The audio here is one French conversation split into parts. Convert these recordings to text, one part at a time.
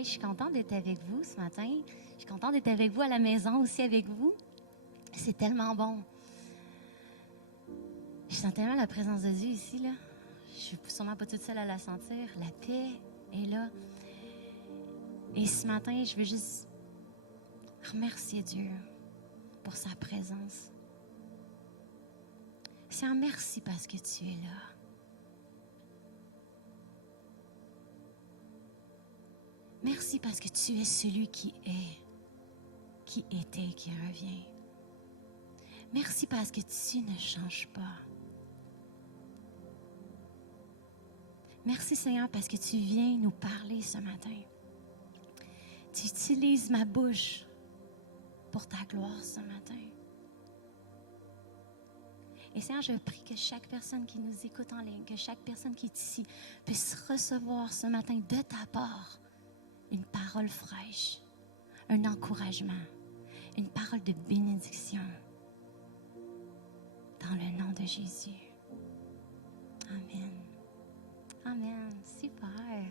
Hey, je suis contente d'être avec vous ce matin. Je suis contente d'être avec vous à la maison aussi avec vous. C'est tellement bon. Je sens tellement la présence de Dieu ici, là. Je suis sûrement pas toute seule à la sentir. La paix est là. Et ce matin, je veux juste remercier Dieu pour sa présence. Seigneur, merci parce que tu es là. Merci parce que tu es celui qui est, qui était, qui revient. Merci parce que tu ne changes pas. Merci Seigneur parce que tu viens nous parler ce matin. Tu utilises ma bouche pour ta gloire ce matin. Et Seigneur, je prie que chaque personne qui nous écoute en ligne, que chaque personne qui est ici puisse recevoir ce matin de ta part une parole fraîche, un encouragement, une parole de bénédiction. Dans le nom de Jésus. Amen. Amen. Super.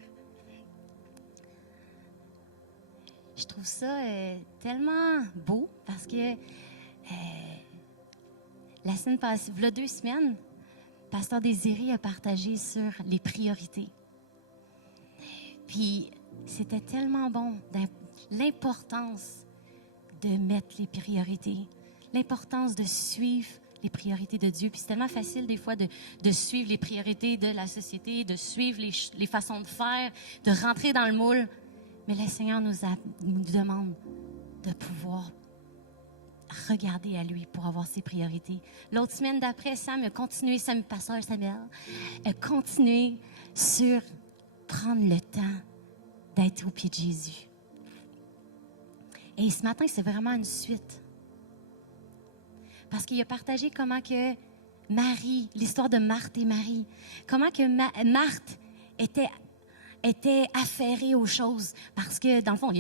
Je trouve ça tellement beau parce que la semaine passée, il y a 2 semaines, Pasteur Désiré a partagé sur les priorités. Puis, c'était tellement bon, l'importance de mettre les priorités, l'importance de suivre les priorités de Dieu. Puis c'est tellement facile des fois de suivre les priorités de la société, de suivre les façons de faire, de rentrer dans le moule. Mais le Seigneur nous demande de pouvoir regarder à lui pour avoir ses priorités. L'autre semaine d'après, Pasteur Samuel a continué sur prendre le temps d'être au pied de Jésus. Et ce matin, c'est vraiment une suite. Parce qu'il a partagé comment que Marie, l'histoire de Marthe et Marie, comment que Marthe était affairée aux choses. Parce que, dans le fond, il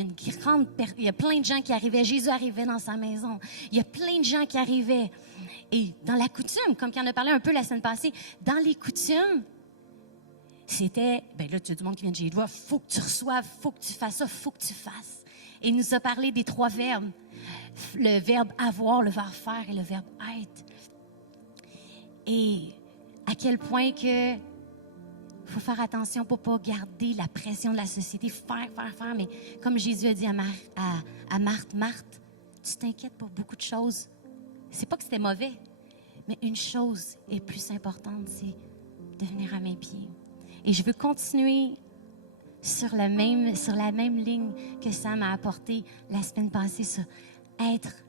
y a plein de gens qui arrivaient. Jésus arrivait dans sa maison. Il y a plein de gens qui arrivaient. Et dans la coutume, comme il en a parlé un peu la semaine passée, dans les coutumes, c'était, là, tu as du monde qui vient de Jésus, faut que tu reçoives, faut que tu fasses ça, faut que tu fasses. Et il nous a parlé des 3 verbes. Le verbe avoir, le verbe faire et le verbe être. Et à quel point que faut faire attention pour pas garder la pression de la société, faire. Mais comme Jésus a dit à Marthe, Marthe, tu t'inquiètes pour beaucoup de choses. C'est pas que c'était mauvais, mais une chose est plus importante, c'est de venir à mes pieds. Et je veux continuer sur la même ligne que Sam a apporté la semaine passée, sur être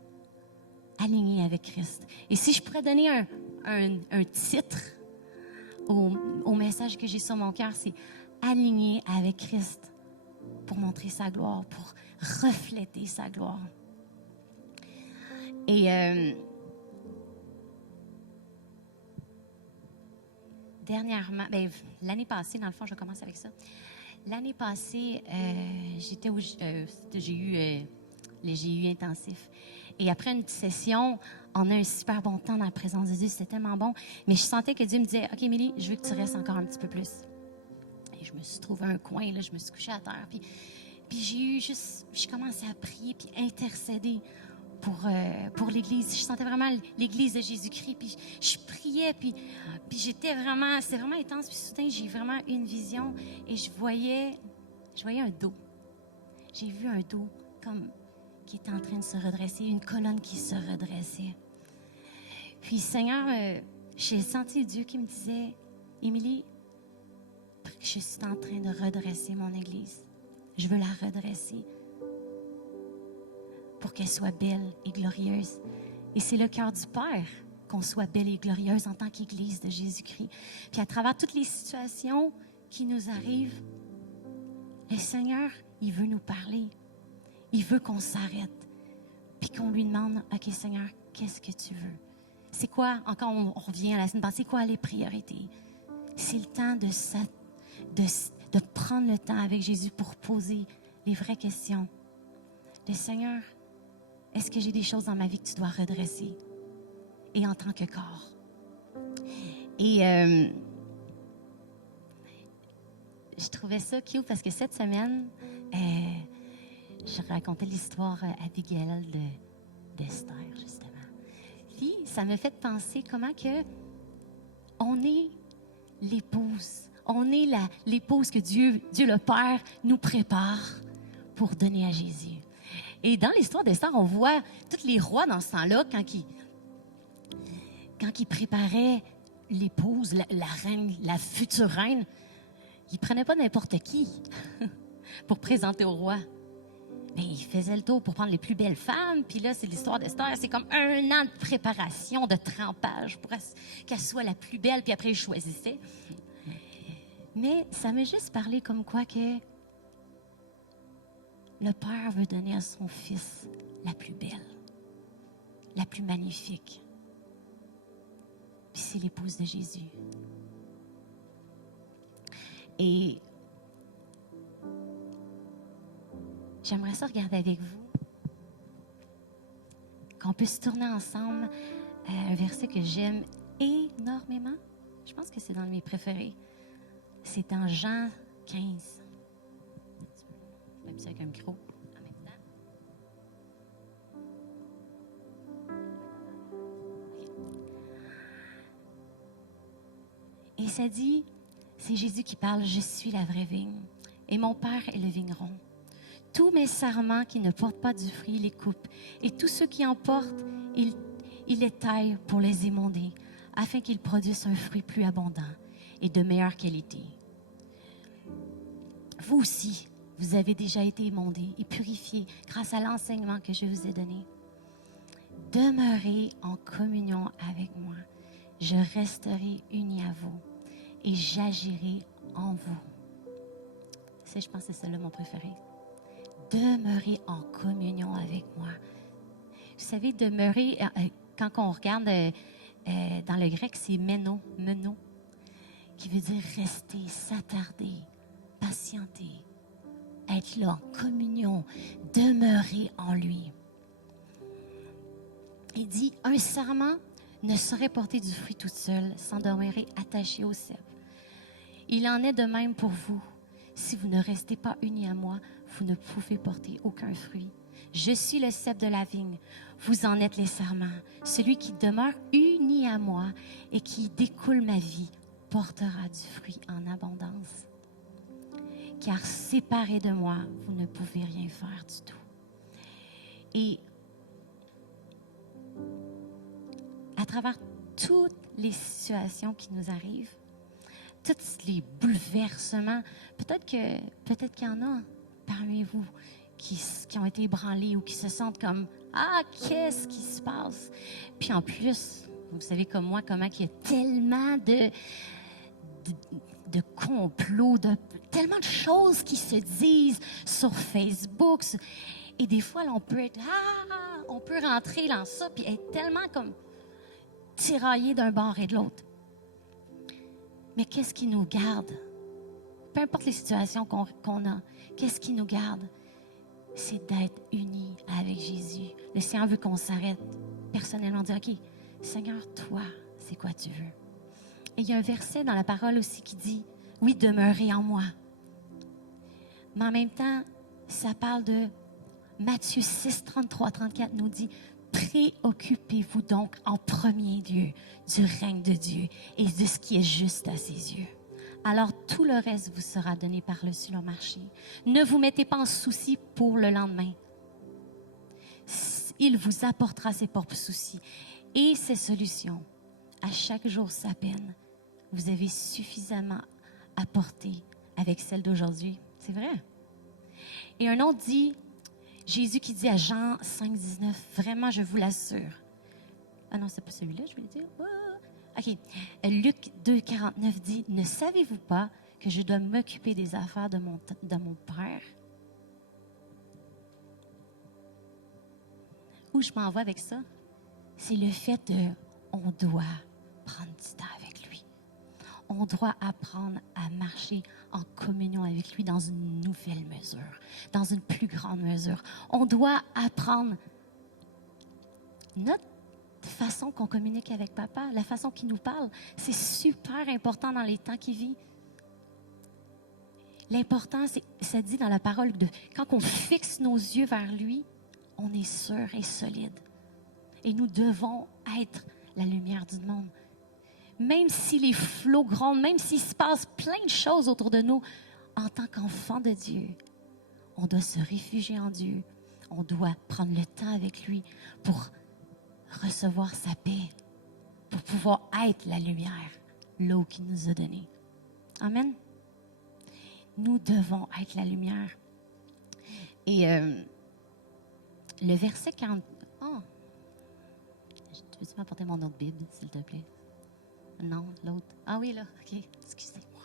aligné avec Christ. Et si je pourrais donner un titre au message que j'ai sur mon cœur, c'est aligné avec Christ pour montrer sa gloire, pour refléter sa gloire. Et dernièrement, l'année passée, dans le fond, je commence avec ça. L'année passée, j'ai eu les GU intensifs. Et après une session, on a un super bon temps dans la présence de Dieu. C'était tellement bon. Mais je sentais que Dieu me disait, OK, Émilie, je veux que tu restes encore un petit peu plus. Et je me suis trouvé un coin, là, je me suis couchée à terre. Puis j'ai commencé à prier puis intercéder pour l'Église. Je sentais vraiment l'Église de Jésus-Christ. Puis je priais, puis c'était vraiment intense. Puis soudain, j'ai vraiment eu une vision et je voyais un dos. J'ai vu un dos comme qui était en train de se redresser, une colonne qui se redressait. Puis Seigneur, j'ai senti Dieu qui me disait, Émilie, je suis en train de redresser mon Église. Je veux la redresser pour qu'elle soit belle et glorieuse. Et c'est le cœur du Père qu'on soit belle et glorieuse en tant qu'Église de Jésus-Christ. Puis à travers toutes les situations qui nous arrivent, le Seigneur, il veut nous parler. Il veut qu'on s'arrête. Puis qu'on lui demande, OK Seigneur, qu'est-ce que tu veux? C'est quoi, encore on revient à la semaine passée, c'est quoi les priorités? C'est le temps de prendre le temps avec Jésus pour poser les vraies questions. Le Seigneur, est-ce que j'ai des choses dans ma vie que tu dois redresser? Et en tant que corps. Et je trouvais ça cute parce que cette semaine, je racontais l'histoire à Abigail d'Esther, justement. Puis, ça me fait penser comment que on est l'épouse. On est l'épouse que Dieu le Père nous prépare pour donner à Jésus. Et dans l'histoire d'Esther, on voit tous les rois dans ce temps-là, quand ils préparaient l'épouse, la reine, la future reine, ils ne prenaient pas n'importe qui pour présenter au roi. Mais ils faisaient le tour pour prendre les plus belles femmes. Puis là, c'est l'histoire d'Esther. C'est comme 1 an de préparation, de trempage pour qu'elle soit la plus belle. Puis après, ils choisissaient. Mais ça m'a juste parlé comme quoi que le Père veut donner à son Fils la plus belle, la plus magnifique. Puis c'est l'épouse de Jésus. Et j'aimerais ça regarder avec vous, qu'on puisse tourner ensemble un verset que j'aime énormément. Je pense que c'est dans mes préférés. C'est en Jean 15. Je vais appuyer avec un micro en même temps. Et ça dit, c'est Jésus qui parle, « Je suis la vraie vigne, et mon Père est le vigneron. Tous mes sarments qui ne portent pas du fruit, il les coupe, et tous ceux qui en portent, il les taille pour les émonder, afin qu'ils produisent un fruit plus abondant et de meilleure qualité. Vous aussi, vous avez déjà été émondés et purifiés grâce à l'enseignement que je vous ai donné. Demeurez en communion avec moi. Je resterai uni à vous et j'agirai en vous. » Je pense que c'est celle-là mon préféré. Demeurez en communion avec moi. Vous savez, demeurer, quand on regarde dans le grec, c'est meno, qui veut dire rester, s'attarder, patienter, être là en communion, demeurer en lui. Il dit, un sarment ne saurait porter du fruit toute seule, sans demeurer attaché au cep. Il en est de même pour vous. Si vous ne restez pas unis à moi, vous ne pouvez porter aucun fruit. Je suis le cep de la vigne, vous en êtes les sarments. Celui qui demeure uni à moi et qui découle ma vie portera du fruit en abondance. Car séparés de moi, vous ne pouvez rien faire du tout. Et à travers toutes les situations qui nous arrivent, tous les bouleversements, peut-être qu'il y en a parmi vous qui ont été ébranlés ou qui se sentent comme « Ah, qu'est-ce qui se passe? » Puis en plus, vous savez comme moi, comment il y a tellement de complots, tellement de choses qui se disent sur Facebook. Et des fois, là, on peut rentrer dans ça puis être tellement comme tiraillé d'un bord et de l'autre. Mais qu'est-ce qui nous garde? Peu importe les situations qu'on a, qu'est-ce qui nous garde? C'est d'être unis avec Jésus. Le Seigneur veut qu'on s'arrête personnellement, dire, OK, Seigneur, toi, c'est quoi tu veux? Et il y a un verset dans la parole aussi qui dit, oui, demeurez en moi. Mais en même temps, ça parle de Matthieu 6, 33, 34 nous dit, préoccupez-vous donc en premier lieu du règne de Dieu et de ce qui est juste à ses yeux. Alors tout le reste vous sera donné par-dessus le marché. Ne vous mettez pas en souci pour le lendemain. Il vous apportera ses propres soucis et ses solutions. À chaque jour sa peine. Vous avez suffisamment apporté avec celle d'aujourd'hui. C'est vrai. Et un autre dit, Jésus qui dit à Jean 5, 19, vraiment je vous l'assure. Ah non, c'est pas celui-là, je vais le dire. OK. Luc 2, 49 dit, ne savez-vous pas que je dois m'occuper des affaires de mon Père? Où je m'en vais avec ça? C'est le fait on doit prendre du temps avec lui. On doit apprendre à marcher en communion avec lui dans une nouvelle mesure, dans une plus grande mesure. On doit apprendre notre façon qu'on communique avec papa, la façon qu'il nous parle. C'est super important dans les temps qu'il vit. L'important, ça dit dans la parole, quand on fixe nos yeux vers lui, on est sûr et solide. Et nous devons être la lumière du monde. Même si les flots grondent, même s'il se passe plein de choses autour de nous, en tant qu'enfant de Dieu, on doit se réfugier en Dieu. On doit prendre le temps avec lui pour recevoir sa paix, pour pouvoir être la lumière, l'eau qu'il nous a donnée. Amen. Nous devons être la lumière. Et le verset 40... Oh! Peux-tu m'apporter mon autre Bible, s'il te plaît? Non, l'autre. Ah oui, là. OK. Excusez-moi.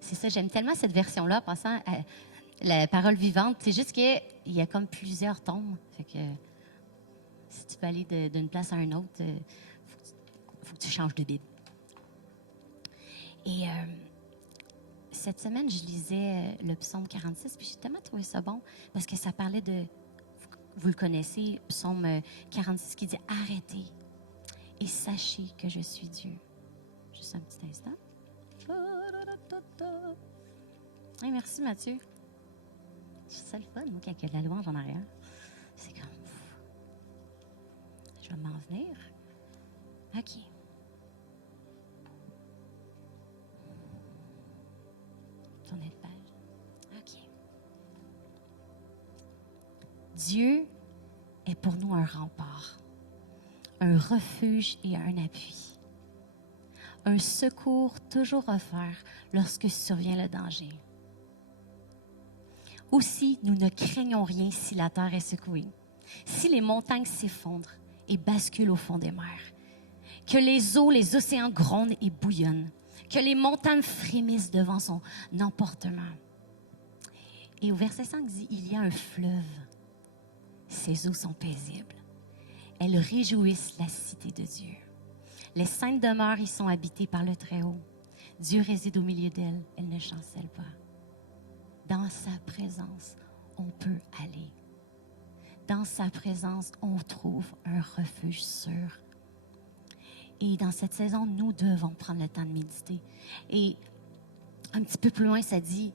C'est ça, j'aime tellement cette version-là, en passant la parole vivante. C'est juste qu'il y a comme plusieurs tomes. Fait que si tu peux aller d'une place à une autre, faut que tu changes de Bible. Et cette semaine, je lisais le psaume 46, puis j'ai tellement trouvé ça bon, parce que ça parlait de, vous le connaissez, psaume 46, qui dit « Arrêtez et sachez que je suis Dieu. » Juste un petit instant. Hey, merci Mathieu. C'est ça le fun, moi, quand il y a de la louange en arrière. C'est comme... Je vais m'en venir. OK. Tournez de page. OK. Dieu est pour nous un rempart, un refuge et un appui, un secours toujours offert lorsque survient le danger. Aussi, nous ne craignons rien si la terre est secouée, si les montagnes s'effondrent et basculent au fond des mers, que les eaux, les océans grondent et bouillonnent, que les montagnes frémissent devant son emportement. Et au verset 5 dit, il y a un fleuve. Ses eaux sont paisibles. Elles réjouissent la cité de Dieu. Les saintes demeures y sont habitées par le Très-Haut. Dieu réside au milieu d'elles. Elles ne chancellent pas. Dans sa présence, on peut aller. Dans sa présence, on trouve un refuge sûr. Et dans cette saison, nous devons prendre le temps de méditer. Et un petit peu plus loin, ça dit,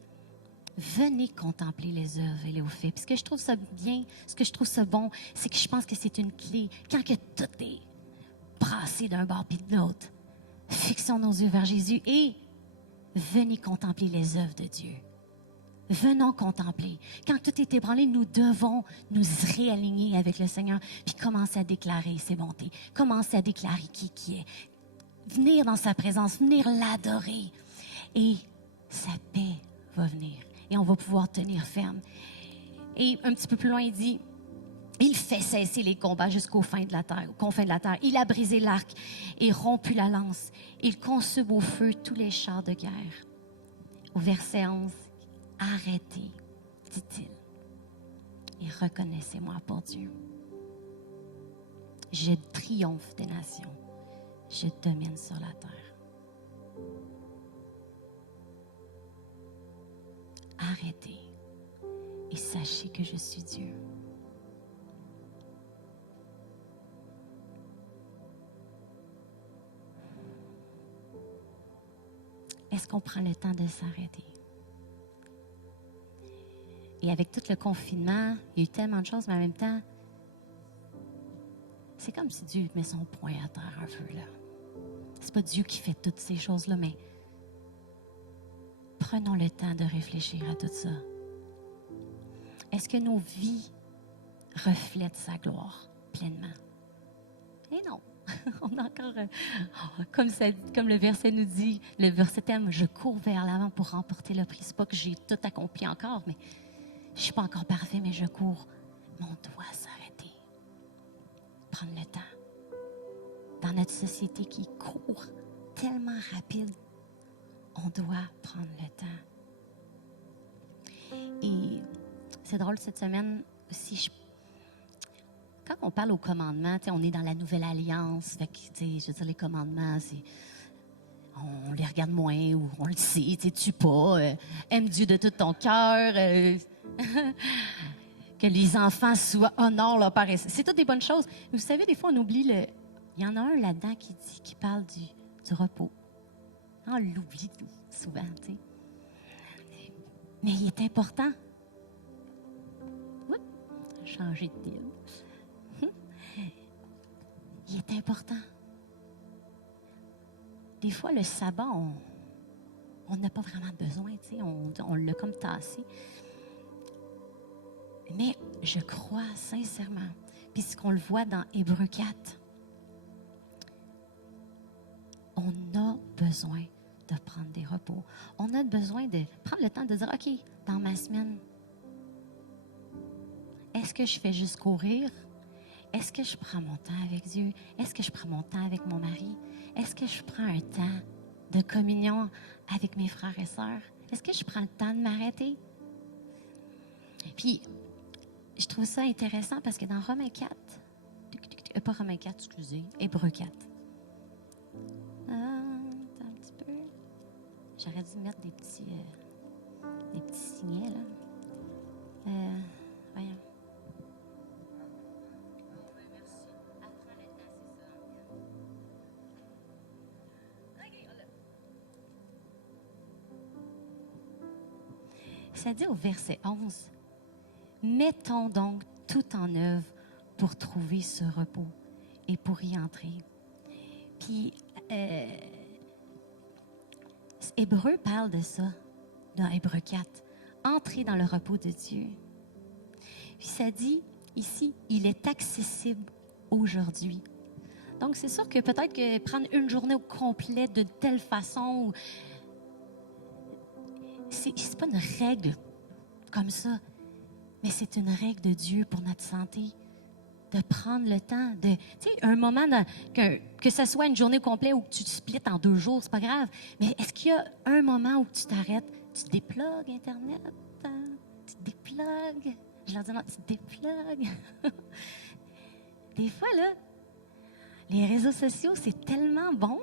venez contempler les œuvres et les hauts faits. Puis ce que je trouve ça bien, ce que je trouve ça bon, c'est que je pense que c'est une clé. Quand que tout est brassé d'un bord puis de l'autre, fixons nos yeux vers Jésus et venez contempler les œuvres de Dieu. Venons contempler. Quand tout est ébranlé, nous devons nous réaligner avec le Seigneur puis commencer à déclarer ses bontés, commencer à déclarer qui est. Venir dans sa présence, venir l'adorer. Et sa paix va venir. Et on va pouvoir tenir ferme. Et un petit peu plus loin, il dit, il fait cesser les combats jusqu'aux confins de la terre. Il a brisé l'arc et rompu la lance. Il consume au feu tous les chars de guerre. Au verset 11, arrêtez, dit-il, et reconnaissez-moi pour Dieu. Je triomphe des nations. Je domine sur la terre. Arrêtez et sachez que je suis Dieu. Est-ce qu'on prend le temps de s'arrêter? Et avec tout le confinement, il y a eu tellement de choses, mais en même temps, c'est comme si Dieu met son poing à terre un peu, là. C'est pas Dieu qui fait toutes ces choses-là, mais prenons le temps de réfléchir à tout ça. Est-ce que nos vies reflètent sa gloire pleinement? Et non. On a encore, comme le verset nous dit, le verset thème, je cours vers l'avant pour remporter le prix. C'est pas que j'ai tout accompli encore, mais je suis pas encore parfait, mais je cours. Mais on doit s'arrêter. Prendre le temps. Dans notre société qui court tellement rapide, on doit prendre le temps. Et c'est drôle, cette semaine aussi, quand on parle aux commandements, on est dans la nouvelle alliance. Fait que, je veux dire, les commandements, on les regarde moins ou on le sait, tue pas, aime Dieu de tout ton cœur, que les enfants honorent leur père. C'est toutes des bonnes choses. Vous savez, des fois, on oublie il y en a un là-dedans qui parle du repos. On l'oublie souvent, tu sais. Mais il est important. Oups, changer de Bible. Il est important. Des fois, le sabbat, on n'a pas vraiment besoin, tu sais, on l'a comme tassé. Mais je crois sincèrement, puis ce qu'on le voit dans Hébreux 4, on a besoin de prendre des repos. On a besoin de prendre le temps de dire, OK, dans ma semaine, est-ce que je fais juste courir? Est-ce que je prends mon temps avec Dieu? Est-ce que je prends mon temps avec mon mari? Est-ce que je prends un temps de communion avec mes frères et sœurs? Est-ce que je prends le temps de m'arrêter? Puis, je trouve ça intéressant parce que dans Romains 4, pas Romains 4, excusez, Hébreux 4. Attends un petit peu. J'aurais dû mettre des petits signets, là. Voyons. Ça dit au verset 11, « Mettons donc tout en œuvre pour trouver ce repos et pour y entrer. » Puis, Hébreu parle de ça, dans Hébreu 4, « Entrer dans le repos de Dieu. » Puis ça dit, ici, « Il est accessible aujourd'hui. » Donc, c'est sûr que peut-être que prendre une journée au complet de telle façon, c'est pas une règle comme ça, mais c'est une règle de Dieu pour notre santé. De prendre le temps de... Tu sais, un moment, que ce soit une journée complète ou que tu te splits en 2 jours, c'est pas grave. Mais est-ce qu'il y a un moment où tu t'arrêtes, tu déplugues Internet, hein? Tu déplugues... Je leur dis non, tu déplugues. Des fois, là, les réseaux sociaux, c'est tellement bon.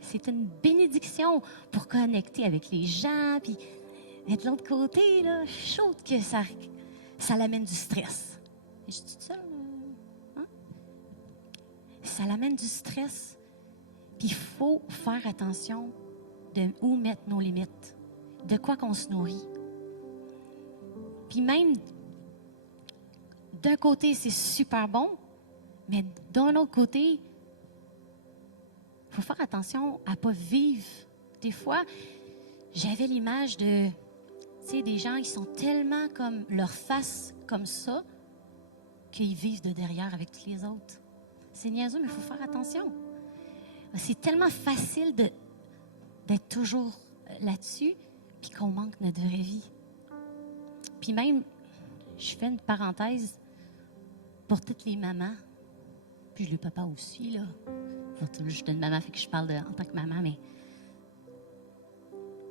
C'est une bénédiction pour connecter avec les gens. Puis, mais de l'autre côté, là, je suis chaude que ça l'amène du stress. Et je dis ça, hein? Ça l'amène du stress. Puis, il faut faire attention de où mettre nos limites, de quoi qu'on se nourrit. Puis même, d'un côté, c'est super bon, mais d'un autre côté, il faut faire attention à ne pas vivre. Des fois, j'avais l'image de, tu sais, des gens qui sont tellement comme leur face comme ça, qu'ils vivent de derrière avec tous les autres. C'est niaiseux, mais il faut faire attention. C'est tellement facile d'être toujours là-dessus, puis qu'on manque notre vraie vie. Puis même, je fais une parenthèse pour toutes les mamans, puis le papa aussi, là. Je suis une maman, fait que je parle en tant que maman, mais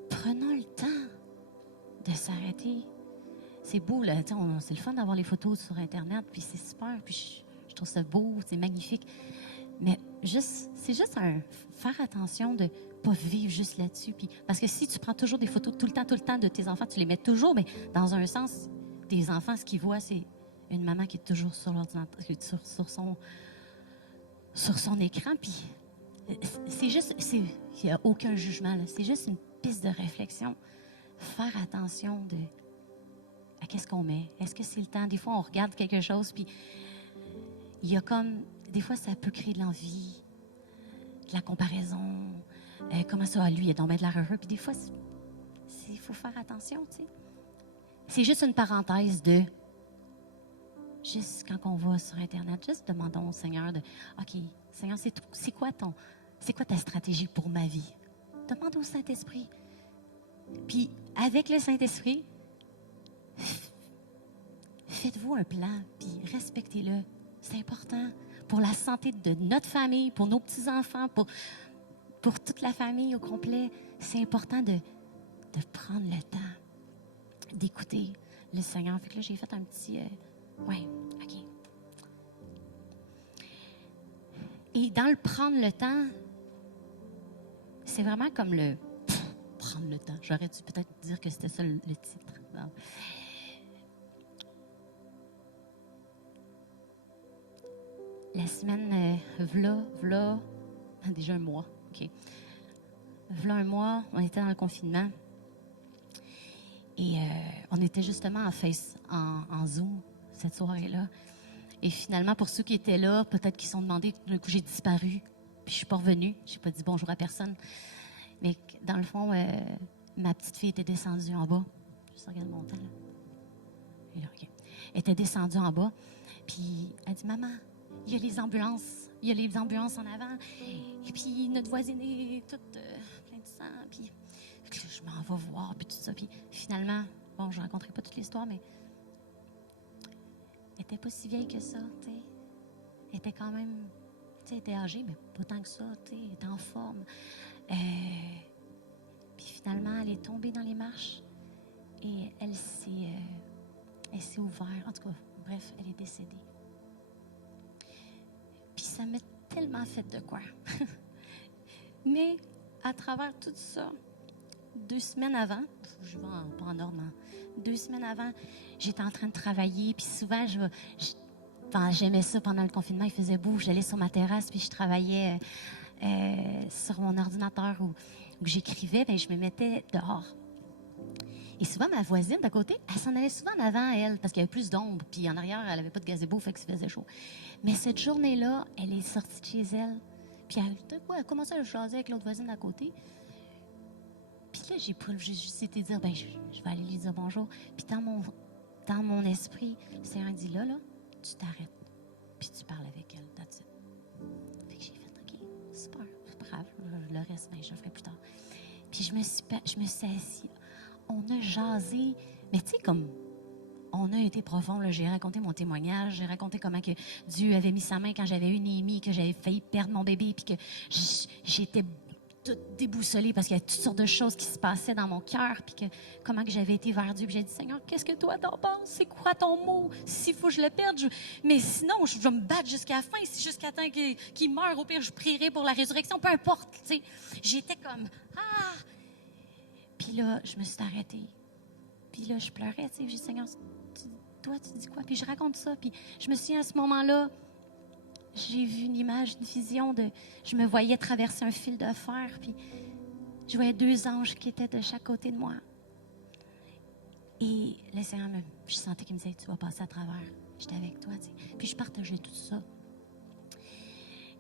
prenons le temps de s'arrêter. C'est beau, là, c'est le fun d'avoir les photos sur Internet, puis c'est super, puis je trouve ça beau, c'est magnifique. Mais c'est juste faire attention de ne pas vivre juste là-dessus. Puis, parce que si tu prends toujours des photos tout le temps de tes enfants, tu les mets toujours, mais dans un sens, tes enfants, ce qu'ils voient, c'est une maman qui est toujours sur l'ordinateur, sur son écran. Puis, c'est juste, il n'y a aucun jugement, là. C'est juste une piste de réflexion. Faire attention à qu'est-ce qu'on met. Est-ce que c'est le temps? Des fois, on regarde quelque chose, puis il y a comme... Des fois, ça peut créer de l'envie, de la comparaison. Comment ça, lui, il est tombé de l'air heureux. Puis des fois, il faut faire attention, tu sais. C'est juste une parenthèse de... Juste quand on va sur Internet, juste demandons au Seigneur de... OK, Seigneur, c'est quoi ta stratégie pour ma vie? Demande au Saint-Esprit. Puis, avec le Saint-Esprit, faites-vous un plan, puis respectez-le. C'est important pour la santé de notre famille, pour nos petits-enfants, pour toute la famille au complet. C'est important de prendre le temps d'écouter le Seigneur. Fait que là, j'ai fait un petit... ouais, OK. Et dans le prendre le temps, c'est vraiment comme le... prendre le temps. J'aurais dû peut-être dire que c'était ça le titre. Non. La semaine, v'là, déjà un mois, OK. V'là un mois, on était dans le confinement. Et on était justement en Zoom cette soirée-là. Et finalement, pour ceux qui étaient là, peut-être qu'ils se sont demandé, d'un coup, j'ai disparu. Puis je suis pas revenue. J'ai pas dit bonjour à personne. Mais dans le fond, ma petite fille était descendue en bas. Je regarde mon temps, là. Et là, OK. Elle était descendue en bas. Puis elle dit, maman, il y a les ambulances. Il y a les ambulances en avant. Et puis notre voisine est toute pleine de sang. Puis je m'en vais voir, puis tout ça. Puis finalement, bon, je ne raconterai pas toute l'histoire, mais elle n'était pas si vieille que ça, tu sais. Elle était quand même, tu sais, elle était âgée, mais pas tant que ça, tu sais. Elle était en forme. Puis finalement, elle est tombée dans les marches et elle s'est ouverte. En tout cas, bref, elle est décédée. Puis ça m'a tellement fait de quoi. Mais à travers tout ça, 2 semaines avant, je vais pas en ordre, 2 semaines avant, j'étais en train de travailler, puis souvent, j'aimais ça pendant le confinement, il faisait beau, j'allais sur ma terrasse, puis je travaillais sur mon ordinateur où j'écrivais, ben je me mettais dehors. Et souvent, ma voisine d'à côté, elle s'en allait souvent en avant, elle, parce qu'il y avait plus d'ombre, puis en arrière, elle n'avait pas de gazebo, fait que ça faisait chaud. Mais cette journée-là, elle est sortie de chez elle, puis elle a commencé à jaser avec l'autre voisine d'à côté. Puis là, j'ai juste été dire, ben, je vais aller lui dire bonjour. Puis dans mon esprit, le Seigneur dit, là, tu t'arrêtes. Puis tu parles avec elle, that's it. Fait que j'ai fait, OK, super, c'est pas grave. Le reste, ben, je le ferai plus tard. Puis je me suis assise. On a jasé, mais tu sais, comme on a été profond, là, j'ai raconté mon témoignage, j'ai raconté comment que Dieu avait mis sa main quand j'avais une Néhémie, que j'avais failli perdre mon bébé, puis que j'étais toute déboussolée parce qu'il y a toutes sortes de choses qui se passaient dans mon cœur, puis que comment que j'avais été vers Dieu, puis j'ai dit, Seigneur, qu'est-ce que toi t'en penses? C'est quoi ton mot? S'il faut que je le perde, mais sinon, je vais me battre jusqu'à la fin, si jusqu'à temps qu'il meure, au pire, je prierai pour la résurrection, peu importe, tu sais. J'étais comme, Puis là, je me suis arrêtée. Puis là, je pleurais, tu sais, j'ai dit, Seigneur, toi, tu dis quoi? Puis je raconte ça, puis je me souviens à ce moment-là, j'ai vu une image, une vision je me voyais traverser un fil de fer, puis je voyais 2 anges qui étaient de chaque côté de moi. Et le Seigneur, je sentais qu'il me disait, tu vas passer à travers. J'étais avec toi, tu sais. Puis je partageais tout ça.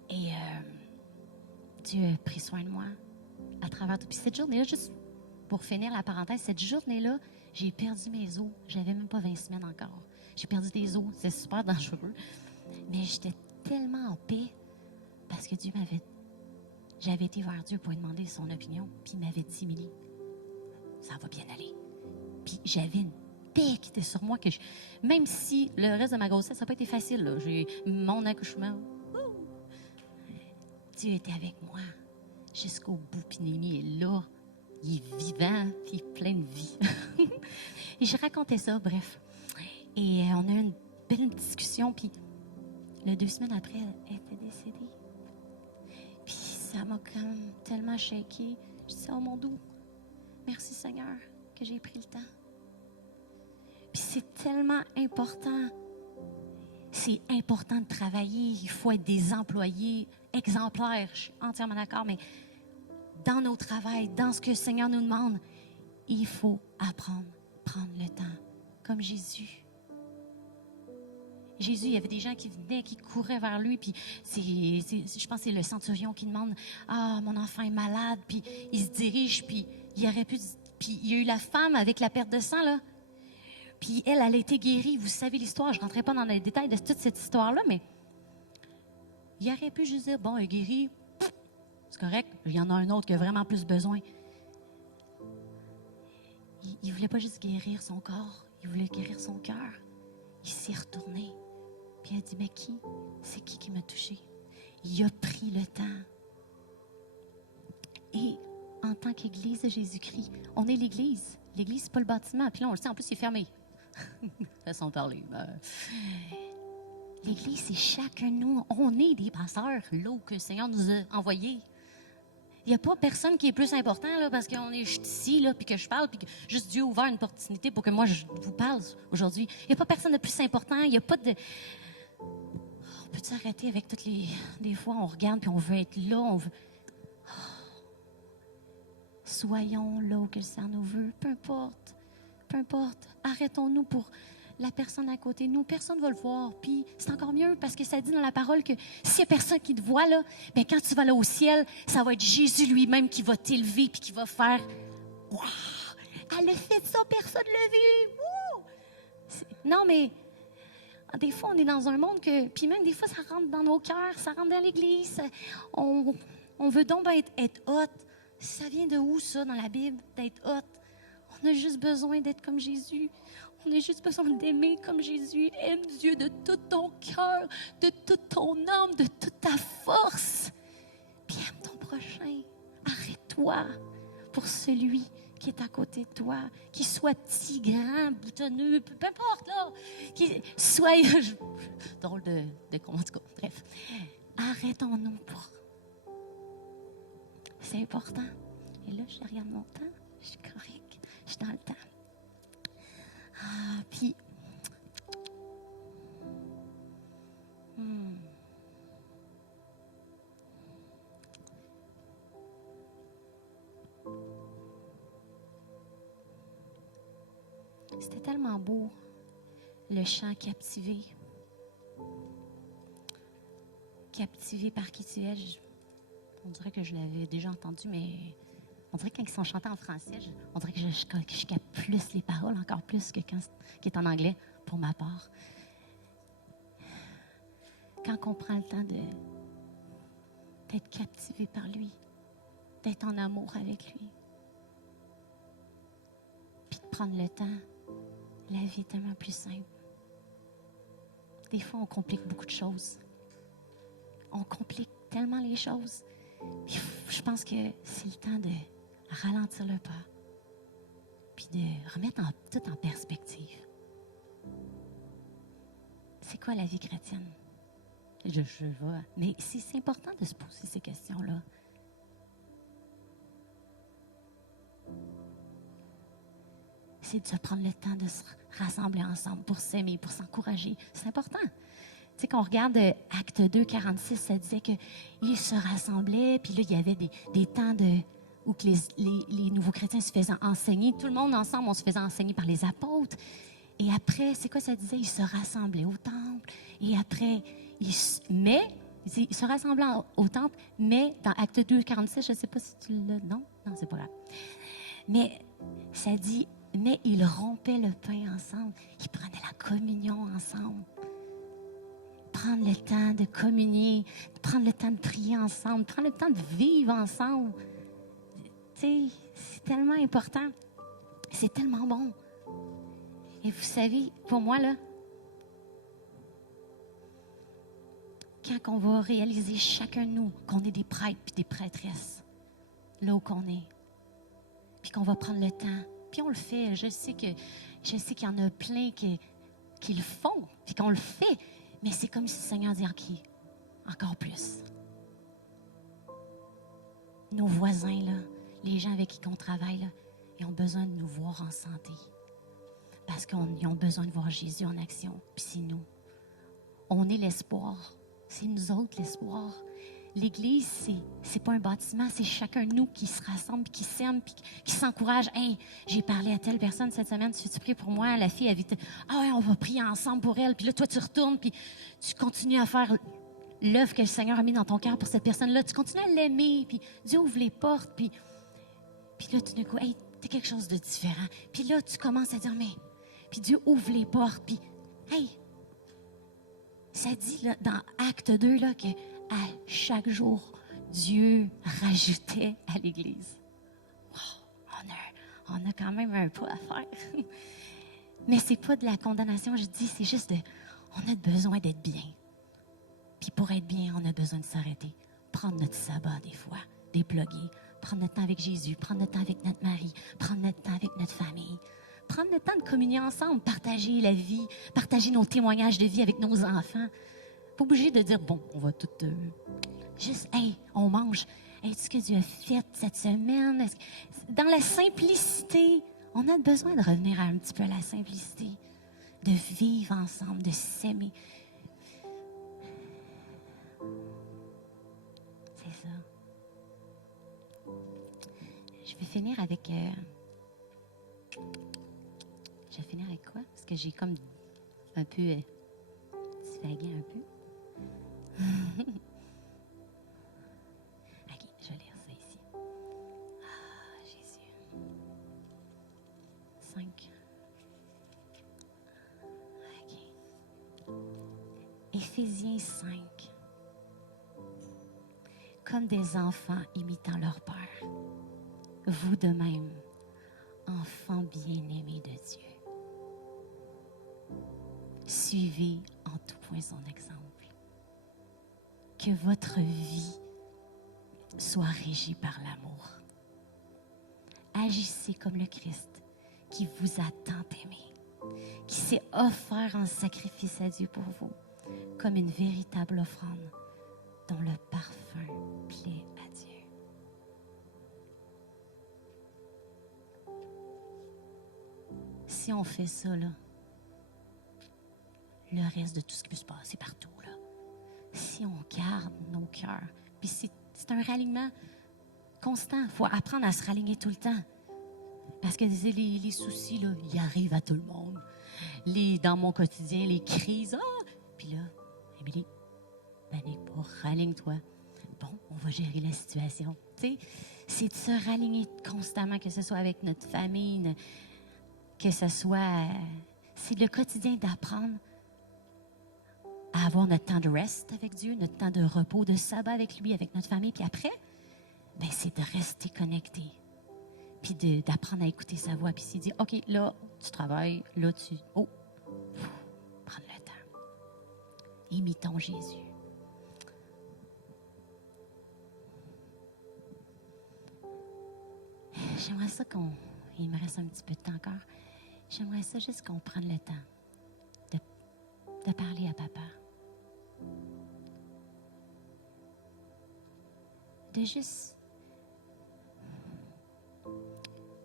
Et Dieu a pris soin de moi à travers tout. Puis cette journée-là, juste pour finir la parenthèse, cette journée-là, j'ai perdu mes os. J'avais même pas 20 semaines encore. J'ai perdu des os. C'est super dangereux. Mais j'étais tellement en paix parce que j'avais été vers Dieu pour lui demander son opinion. Puis il m'avait dit, Émilie, ça va bien aller. Puis j'avais une paix qui était sur moi. Même si le reste de ma grossesse, ça n'a pas été facile. Là. J'ai mon accouchement. Dieu était avec moi jusqu'au bout. Puis Néhémie est là. Il est vivant, puis il est plein de vie. Et je racontais ça, bref. Et on a eu une belle discussion, puis 2 semaines après, elle était décédée. Puis ça m'a quand même tellement shaké. Je dis, oh mon Dieu, merci Seigneur que j'ai pris le temps. Puis c'est tellement important. C'est important de travailler. Il faut être des employés exemplaires. Je suis entièrement d'accord, mais dans nos travails, dans ce que le Seigneur nous demande, il faut apprendre, prendre le temps, comme Jésus. Jésus, il y avait des gens qui venaient, qui couraient vers lui, puis je pense que c'est le centurion qui demande, mon enfant est malade, puis il se dirige, puis il aurait pu, puis il y a eu la femme avec la perte de sang, là, puis elle a été guérie. Vous savez l'histoire, je ne rentrerai pas dans les détails de toute cette histoire-là, mais il aurait pu juste dire, bon, elle est guérie, c'est correct, il y en a un autre qui a vraiment plus besoin. Il ne voulait pas juste guérir son corps, il voulait guérir son cœur. Il s'est retourné. Puis il a dit, mais c'est qui m'a touché? Il a pris le temps. Et en tant qu'Église de Jésus-Christ, on est l'Église. L'Église, c'est pas le bâtiment. Puis là, on le sait, en plus, il est fermé. Laissons parler. L'Église, c'est chacun de nous. On est des pasteurs, là où que le Seigneur nous a envoyés. Il n'y a pas personne qui est plus important là, parce qu'on est ici, là, puis que je parle, puis que juste Dieu a ouvert une opportunité pour que moi, je vous parle aujourd'hui. Il n'y a pas personne de plus important. Il n'y a pas de... On peut s'arrêter avec toutes les... Des fois, on regarde, puis on veut être là, on veut... Soyons là où que le Seigneur nous veut, peu peu importe. Arrêtons-nous pour la personne à côté de nous. Personne ne va le voir. Puis c'est encore mieux parce que ça dit dans la parole que s'il n'y a personne qui te voit, là, ben quand tu vas là au ciel, ça va être Jésus lui-même qui va t'élever puis qui va faire « Wow! Elle a fait ça, personne ne l'a vu! Wouh! » Non, mais des fois, on est dans un monde que... Puis même des fois, ça rentre dans nos cœurs, ça rentre dans l'Église. On veut donc être hot. Ça vient de où, ça, dans la Bible, d'être hot? On a juste besoin d'être comme Jésus. On a juste besoin d'aimer comme Jésus. Aime Dieu de tout ton cœur, de toute ton âme, de toute ta force. Puis aime ton prochain. Arrête-toi pour celui qui est à côté de toi, qui soit petit, grand, boutonneux, peu importe, là. Qui soit... Drôle de comment, en tout cas, bref. Arrêtons-nous pour... C'est important. Et là, je regarde mon temps. Je suis correcte. Je suis dans le temps. Ah, puis... C'était tellement beau, le chant captivé. Captivé par qui tu es. On dirait que je l'avais déjà entendu, mais on dirait que quand ils sont chantés en français, on dirait que je capte plus les paroles, encore plus que quand qui est en anglais, pour ma part. Quand on prend le temps d'être captivé par lui, d'être en amour avec lui, puis de prendre le temps, la vie est tellement plus simple. Des fois, on complique beaucoup de choses. On complique tellement les choses. Puis, je pense que c'est le temps de ralentir le pas, puis de remettre tout en perspective. C'est quoi la vie chrétienne? Je vois. Mais c'est important de se poser ces questions-là. C'est de se prendre le temps de se rassembler ensemble pour s'aimer, pour s'encourager. C'est important. Tu sais, quand on regarde Acte 2, 46, ça disait qu'ils se rassemblaient, puis là, il y avait des temps où que les nouveaux chrétiens se faisaient enseigner. Tout le monde ensemble, on se faisait enseigner par les apôtres. Et après, c'est quoi ça disait? Ils se rassemblaient au temple. Et après, ils se rassemblaient au temple, mais dans Acte 2, 46, je ne sais pas si tu l'as... Non, c'est pas grave. Mais ça dit, mais ils rompaient le pain ensemble. Ils prenaient la communion ensemble. Prendre le temps de communier, prendre le temps de prier ensemble, prendre le temps de vivre ensemble. Tu sais, c'est tellement important. C'est tellement bon. Et vous savez, pour moi, là, quand on va réaliser chacun de nous qu'on est des prêtres et des prêtresses, là où qu'on est, puis qu'on va prendre le temps, puis on le fait. Je sais qu'il y en a plein qui le font, puis qu'on le fait, mais c'est comme si le Seigneur dit, OK, encore plus. Nos voisins, là, les gens avec qui on travaille, là, ils ont besoin de nous voir en santé. Parce qu'ils ont besoin de voir Jésus en action. Puis c'est nous. On est l'espoir. C'est nous autres l'espoir. L'Église, c'est pas un bâtiment, c'est chacun de nous qui se rassemble, qui s'aime, puis qui s'encourage. Hey, j'ai parlé à telle personne cette semaine, tu pries pour moi? La fille, elle vit. Ah ouais, on va prier ensemble pour elle. Puis là, toi, tu retournes, puis tu continues à faire l'œuvre que le Seigneur a mis dans ton cœur pour cette personne-là. Tu continues à l'aimer, puis Dieu ouvre les portes, puis là, tout d'un coup, hey, t'es quelque chose de différent. Puis là, tu commences à dire, mais... Puis Dieu ouvre les portes, puis hey, ça dit là, dans Acte 2 là, que à chaque jour, Dieu rajoutait à l'Église. Wow, on a quand même un pas à faire. Mais c'est pas de la condamnation, je dis, c'est juste on a besoin d'être bien. Puis pour être bien, on a besoin de s'arrêter. Prendre notre sabbat des fois, dépluguer, prendre notre temps avec Jésus, prendre notre temps avec notre mari, prendre notre temps avec notre famille. Prendre le temps de communier ensemble, partager la vie, partager nos témoignages de vie avec nos enfants. Pas obligé de dire, bon, on va tout... juste, hey, on mange. Hey, ce que Dieu a fait cette semaine. Dans la simplicité, on a besoin de revenir un petit peu à la simplicité. De vivre ensemble, de s'aimer. C'est ça. Je vais finir avec... Je vais finir avec quoi? Parce que j'ai comme un peu divagué un peu. OK, je vais lire ça ici. Ah, Jésus. 5. OK. Éphésiens 5. Comme des enfants imitant leur père, vous de même, enfants bien-aimés de Dieu. Suivez en tout point son exemple. Que votre vie soit régie par l'amour. Agissez comme le Christ qui vous a tant aimé, qui s'est offert en sacrifice à Dieu pour vous, comme une véritable offrande dont le parfum plaît à Dieu. Si on fait ça, là, le reste de tout ce qui peut se passer partout, là, si on garde nos cœurs, puis c'est un ralignement constant. Il faut apprendre à se raligner tout le temps. Parce que les soucis, là, ils arrivent à tout le monde. Dans mon quotidien, les crises, puis là, Émilie, panique pas, raligne-toi. Bon, on va gérer la situation. Tu sais, c'est de se raligner constamment, que ce soit avec notre famille, que ce soit... c'est le quotidien d'apprendre à avoir notre temps de rest avec Dieu, notre temps de repos, de sabbat avec lui, avec notre famille. Puis après, ben, c'est de rester connecté. Puis d'apprendre à écouter sa voix. Puis s'il dit, OK, là, tu travailles, là, tu... Oh, prendre le temps. Imitons Jésus. J'aimerais ça il me reste un petit peu de temps encore. J'aimerais ça juste qu'on prenne le temps de parler à papa. De juste,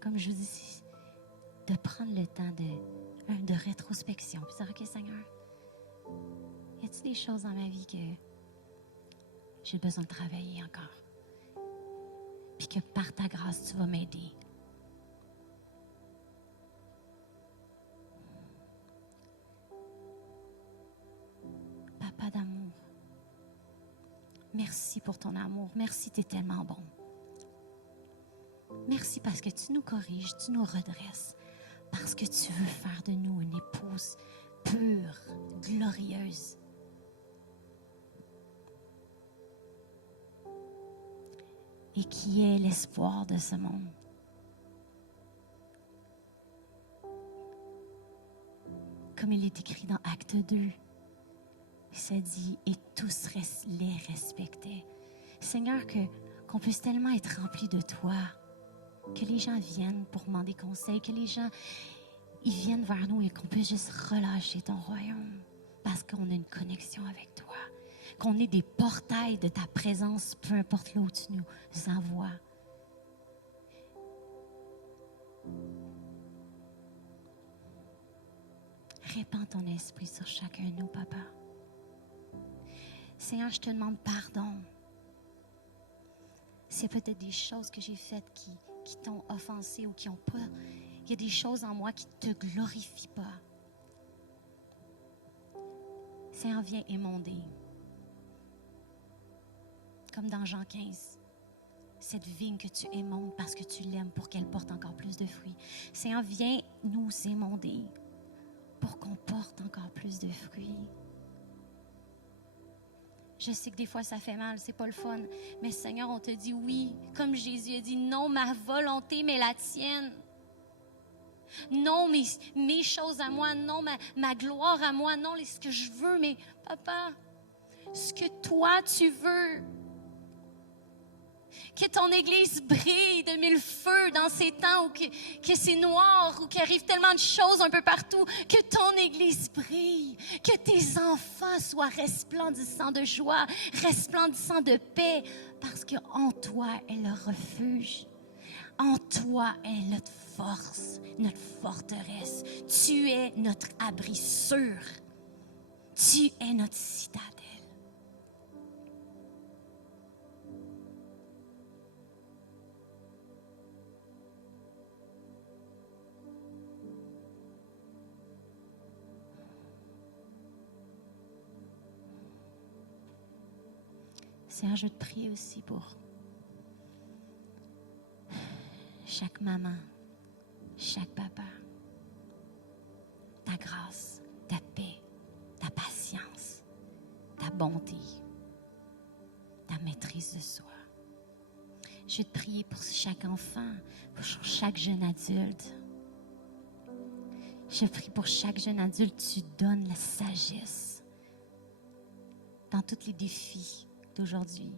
comme je vous dis, de prendre le temps de rétrospection. Puis dire, OK, Seigneur, y a-t-il des choses dans ma vie que j'ai besoin de travailler encore? Puis que par ta grâce, tu vas m'aider. Papa d'amour, merci pour ton amour. Merci, tu es tellement bon. Merci parce que tu nous corriges, tu nous redresses. Parce que tu veux faire de nous une épouse pure, glorieuse. Et qui est l'espoir de ce monde. Comme il est écrit dans Acte 2, ça dit, et tous les respectaient. Seigneur, qu'on puisse tellement être remplis de toi, que les gens viennent pour demander conseil, que les gens ils viennent vers nous et qu'on puisse juste relâcher ton royaume parce qu'on a une connexion avec toi, qu'on est des portails de ta présence, peu importe là où tu nous envoies. Répands ton esprit sur chacun de nous, papa. Seigneur, je te demande pardon. C'est peut-être des choses que j'ai faites qui t'ont offensé ou qui n'ont pas. Il y a des choses en moi qui ne te glorifient pas. Seigneur, viens émonder. Comme dans Jean 15. Cette vigne que tu émondes parce que tu l'aimes pour qu'elle porte encore plus de fruits. Seigneur, viens nous émonder pour qu'on porte encore plus de fruits. Je sais que des fois ça fait mal, c'est pas le fun. Mais Seigneur, on te dit oui, comme Jésus a dit, non ma volonté, mais la tienne. Non mes choses à moi, non ma gloire à moi, non ce que je veux, mais papa, ce que toi tu veux. Que ton Église brille de mille feux dans ces temps où que c'est noir, où qu'il arrive tellement de choses un peu partout. Que ton Église brille. Que tes enfants soient resplendissants de joie, resplendissants de paix. Parce qu'en toi est le refuge. En toi est notre force, notre forteresse. Tu es notre abri sûr. Tu es notre citadelle. Seigneur, je veux te prier aussi pour chaque maman, chaque papa. Ta grâce, ta paix, ta patience, ta bonté, ta maîtrise de soi. Je veux te prier pour chaque enfant, pour chaque jeune adulte. Je prie pour chaque jeune adulte, tu donnes la sagesse dans tous les défis d'aujourd'hui.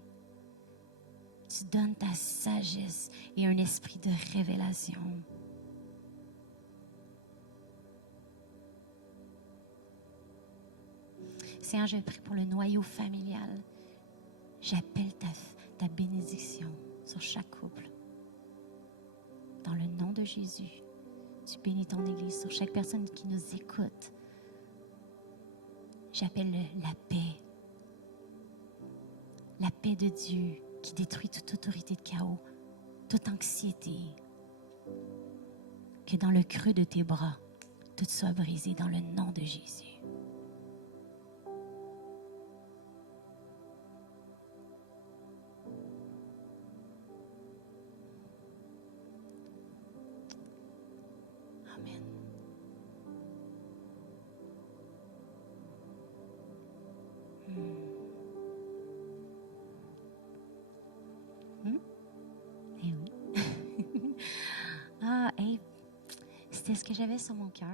Tu donnes ta sagesse et un esprit de révélation. Seigneur, je prie pour le noyau familial. J'appelle ta bénédiction sur chaque couple. Dans le nom de Jésus, tu bénis ton Église sur chaque personne qui nous écoute. J'appelle la paix. La paix de Dieu qui détruit toute autorité de chaos, toute anxiété. Que dans le creux de tes bras, tout soit brisé dans le nom de Jésus. Amen. Eh oui. C'était ce que j'avais sur mon cœur.